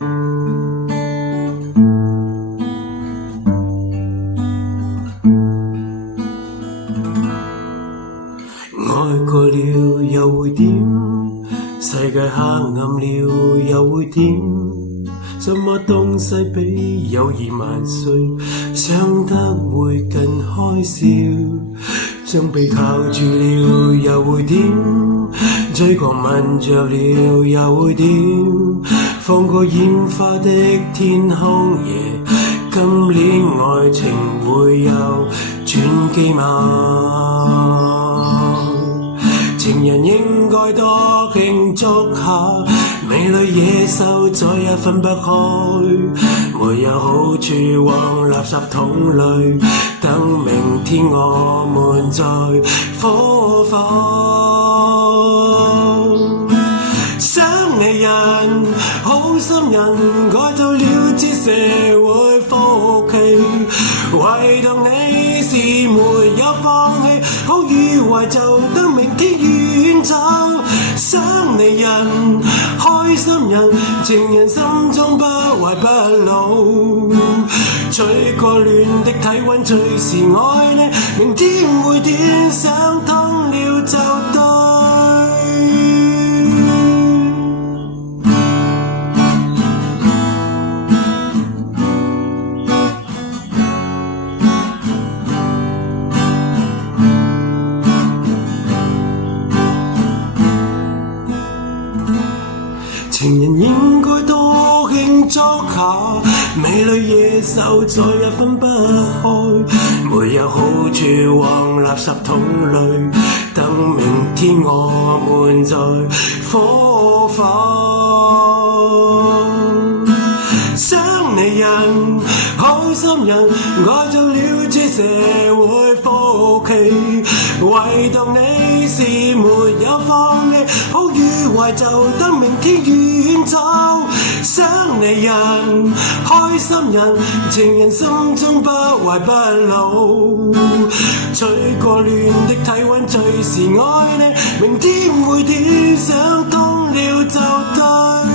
愛過了又會點？世界黑暗了又會點？什麼東西比友誼萬歲？想得會更開笑，將被靠住了又會點？追狂吻着了又會點？放過煙花的天空夜，今年愛情會有轉機嗎？情人應該多慶祝下，美女野獸再也分不開，沒有好處往垃圾桶裏，等明天我們再火化。想你人，好心人，改走了這社會風氣，唯獨你是沒有放棄，好與壞就等明天遠走。想你人，開心人，情人心中不壞不老，吹過亂的體溫隨時愛你，明天會點想通了就對。情人應該多慶祝下，美女野獸再也分不開，沒有好處往垃圾桶裏，等明天我們再火化。想你人，好心人，改咗了這社會風氣，唯獨你是沒有放棄，好與壞就等明天遠走。想你人，開心人，情人心中不壞不老，吹過亂的體溫隨時愛你，明天會點想通了就對。